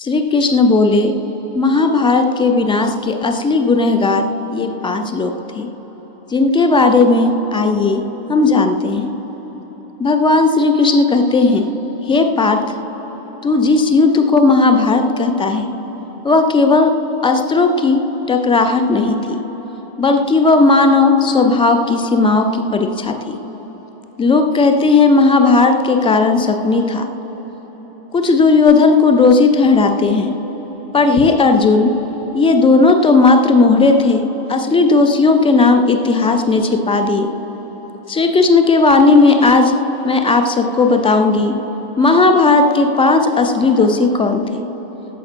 श्री कृष्ण बोले, महाभारत के विनाश के असली गुनहगार ये 5 लोग थे, जिनके बारे में आइए हम जानते हैं। भगवान श्री कृष्ण कहते हैं, हे पार्थ, तू जिस युद्ध को महाभारत कहता है वह केवल अस्त्रों की टकराहट नहीं थी, बल्कि वह मानव स्वभाव की सीमाओं की परीक्षा थी। लोग कहते हैं महाभारत के कारण शकुनी था, कुछ दुर्योधन को दोषी ठहराते हैं, पर हे अर्जुन, ये दोनों तो मात्र मोहरे थे, असली दोषियों के नाम इतिहास ने छिपा दिए। श्री कृष्ण के वाणी में आज मैं आप सबको बताऊंगी महाभारत के 5 असली दोषी कौन थे।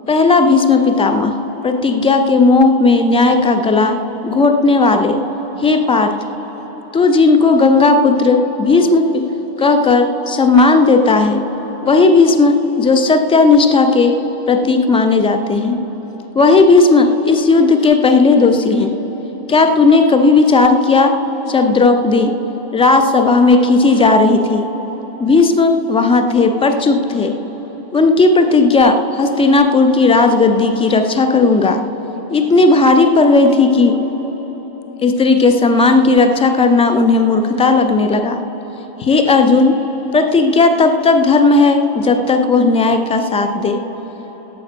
पहला, भीष्म पितामह, प्रतिज्ञा के मोह में न्याय का गला घोटने वाले। हे पार्थ, तू जिनको गंगा पुत्र भीष्म कहकर सम्मान देता है, वही भीष्म जो सत्यानिष्ठा के प्रतीक माने जाते हैं, वही भीष्म इस युद्ध के पहले दोषी हैं। क्या तूने कभी विचार किया, जब द्रौपदी राजसभा में खींची जा रही थी, भीष्म वहां थे पर चुप थे। उनकी प्रतिज्ञा हस्तिनापुर की राजगद्दी की रक्षा करूंगा इतनी भारी पड़ गई थी कि स्त्री के सम्मान की रक्षा करना उन्हें मूर्खता लगने लगा। हे अर्जुन, प्रतिज्ञा तब तक धर्म है जब तक वह न्याय का साथ दे,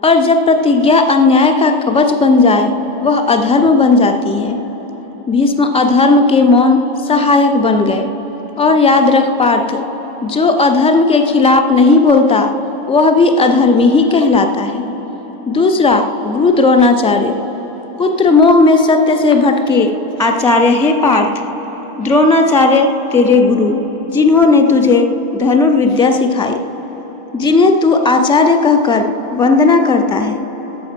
और जब प्रतिज्ञा अन्याय का कवच बन जाए वह अधर्म बन जाती है। भीष्म अधर्म के मौन सहायक बन गए। और याद रख पार्थ, जो अधर्म के खिलाफ नहीं बोलता वह भी अधर्मी ही कहलाता है। दूसरा, गुरु द्रोणाचार्य, पुत्र मोह में सत्य से भटके आचार्य। हे पार्थ, द्रोणाचार्य तेरे गुरु, जिन्होंने तुझे धनुर्विद्या सिखाई, जिन्हें तू आचार्य कहकर वंदना करता है,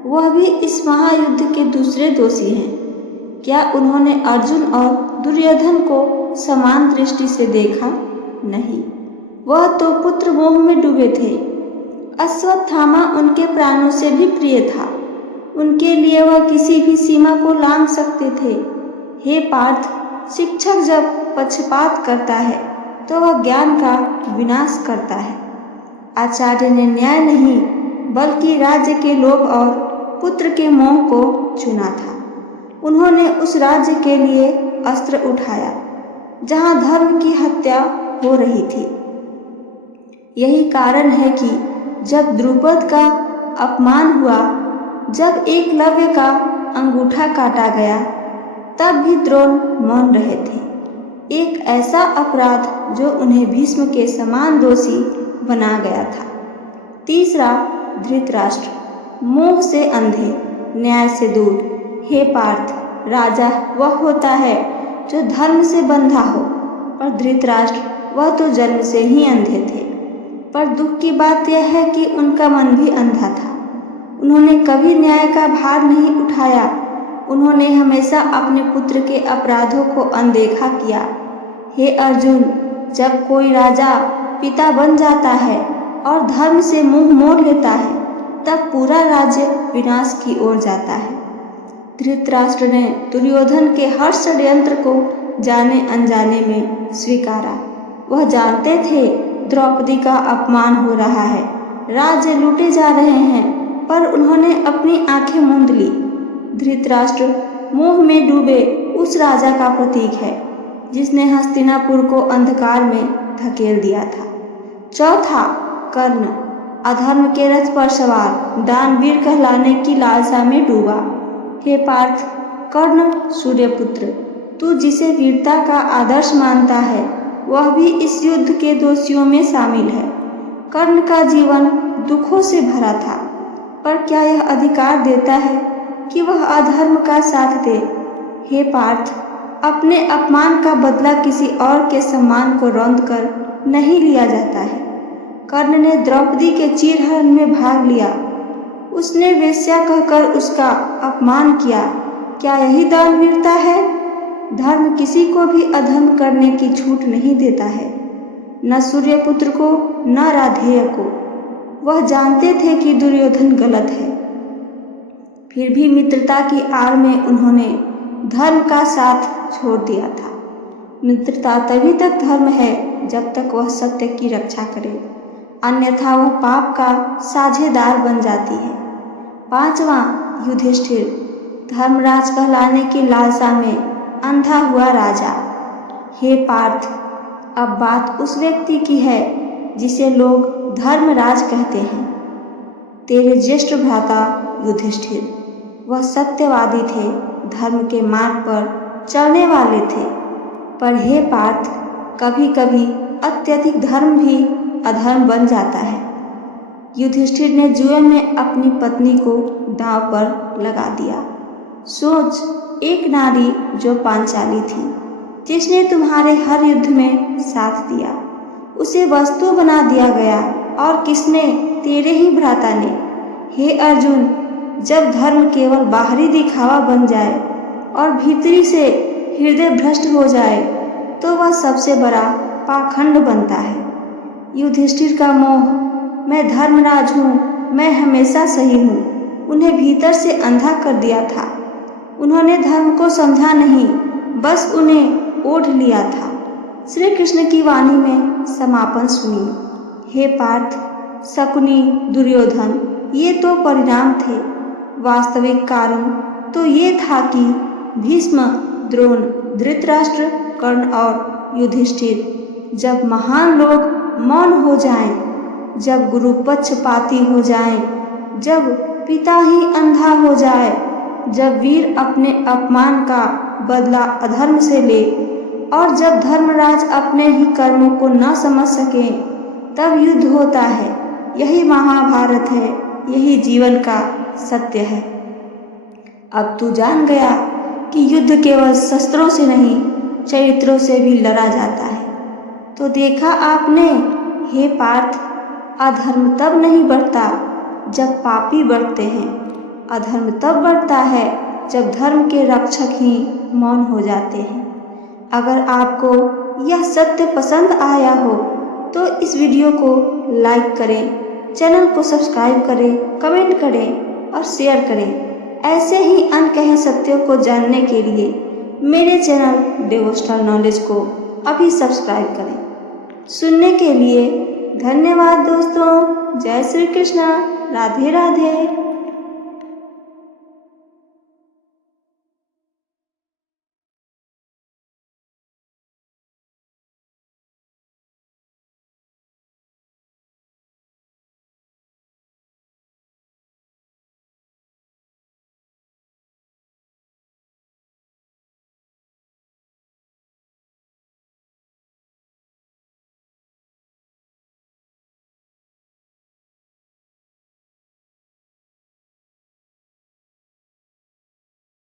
वह भी इस महायुद्ध के दूसरे दोषी हैं। क्या उन्होंने अर्जुन और दुर्योधन को समान दृष्टि से देखा? नहीं, वह तो पुत्र मोह में डूबे थे। अश्वत्थामा उनके प्राणों से भी प्रिय था, उनके लिए वह किसी भी सीमा को लांघ सकते थे। हे पार्थ, शिक्षक जब पक्षपात करता है तो वह ज्ञान का विनाश करता है। आचार्य ने न्याय नहीं बल्कि राज्य के लोभ और पुत्र के मोह को चुना था। उन्होंने उस राज्य के लिए अस्त्र उठाया जहां धर्म की हत्या हो रही थी। यही कारण है कि जब द्रुपद का अपमान हुआ, जब एकलव्य का अंगूठा काटा गया, तब भी द्रोण मौन रहे थे। एक ऐसा अपराध जो उन्हें भीष्म के समान दोषी बना गया था। तीसरा, धृतराष्ट्र, मोह से अंधे, न्याय से दूर। हे पार्थ, राजा वह होता है जो धर्म से बंधा हो, पर धृतराष्ट्र वह तो जन्म से ही अंधे थे। पर दुख की बात यह है कि उनका मन भी अंधा था। उन्होंने कभी न्याय का भार नहीं उठाया। उन्होंने हमेशा अपने पुत्र के अपराधों को अनदेखा किया। हे अर्जुन, जब कोई राजा पिता बन जाता है और धर्म से मुंह मोड़ लेता है, तब पूरा राज्य विनाश की ओर जाता है। धृतराष्ट्र ने दुर्योधन के हर षड्यंत्र को जाने अनजाने में स्वीकारा। वह जानते थे द्रौपदी का अपमान हो रहा है, राज्य लूटे जा रहे हैं, पर उन्होंने अपनी आंखें मूंद ली। धृतराष्ट्र मोह में डूबे उस राजा का प्रतीक है जिसने हस्तिनापुर को अंधकार में धकेल दिया था। चौथा, कर्ण, अधर्म के रथ पर सवार, दानवीर कहलाने की लालसा में डूबा। हे पार्थ, कर्ण सूर्यपुत्र, तू जिसे वीरता का आदर्श मानता है, वह भी इस युद्ध के दोषियों में शामिल है। कर्ण का जीवन दुखों से भरा था, पर क्या यह अधिकार देता है कि वह अधर्म का साथ दे? हे पार्थ, अपने अपमान का बदला किसी और के सम्मान को रौंद कर नहीं लिया जाता है। कर्ण ने द्रौपदी के चीरहरण में भाग लिया। उसने वेश्या कहकर उसका अपमान किया। क्या यही दानवीरता है? धर्म किसी को भी अधर्म करने की छूट नहीं देता है, न सूर्यपुत्र को न राधेय को। वह जानते थे कि दुर्योधन गलत है, फिर भी मित्रता की आड़ में उन्होंने धर्म का साथ छोड़ दिया था। मित्रता तभी तक धर्म है जब तक वह सत्य की रक्षा करे, अन्यथा वह पाप का साझेदार बन जाती है। पांचवा युधिष्ठिर, धर्मराज कहलाने की लालसा में अंधा हुआ राजा। हे पार्थ, अब बात उस व्यक्ति की है जिसे लोग धर्मराज कहते हैं। तेरे ज्येष्ठ भ्राता युधिष्ठिर, वह सत्यवादी थे, धर्म के मार्ग पर चलने वाले थे। पर हे पार्थ, कभी कभी अत्यधिक धर्म भी अधर्म बन जाता है। युधिष्ठिर ने जुए में अपनी पत्नी को दांव पर लगा दिया। सोच, एक नारी जो पांचाली थी, जिसने तुम्हारे हर युद्ध में साथ दिया, उसे वस्तु बना दिया गया। और किसने? तेरे ही भ्राता ने। हे अर्जुन, जब धर्म केवल बाहरी दिखावा बन जाए और भीतरी से हृदय भ्रष्ट हो जाए तो वह सबसे बड़ा पाखंड बनता है। युधिष्ठिर का मोह, मैं धर्मराज हूँ, मैं हमेशा सही हूँ, उन्हें भीतर से अंधा कर दिया था। उन्होंने धर्म को समझा नहीं, बस उन्हें ओढ़ लिया था। श्री कृष्ण की वाणी में समापन सुनिए। हे पार्थ, शकुनी, दुर्योधन ये तो परिणाम थे, वास्तविक कारण तो ये था कि भीष्म, द्रोण, धृतराष्ट्र, कर्ण और युधिष्ठिर जब महान लोग मौन हो जाएं, जब गुरु पक्षपाती हो जाएं, जब पिता ही अंधा हो जाए, जब वीर अपने अपमान का बदला अधर्म से ले और जब धर्मराज अपने ही कर्मों को न समझ सके, तब युद्ध होता है। यही महाभारत है, यही जीवन का सत्य है। अब तू जान गया कि युद्ध केवल शस्त्रों से नहीं, चरित्रों से भी लड़ा जाता है। तो देखा आपने, हे पार्थ, अधर्म तब नहीं बढ़ता जब पापी बढ़ते हैं, अधर्म तब बढ़ता है जब धर्म के रक्षक ही मौन हो जाते हैं। अगर आपको यह सत्य पसंद आया हो तो इस वीडियो को लाइक करें, चैनल को सब्सक्राइब करें, कमेंट करें और शेयर करें। ऐसे ही अनकहे सत्यों को जानने के लिए मेरे चैनल डिवोशनल नॉलेज को अभी सब्सक्राइब करें। सुनने के लिए धन्यवाद दोस्तों। जय श्री कृष्ण। राधे राधे।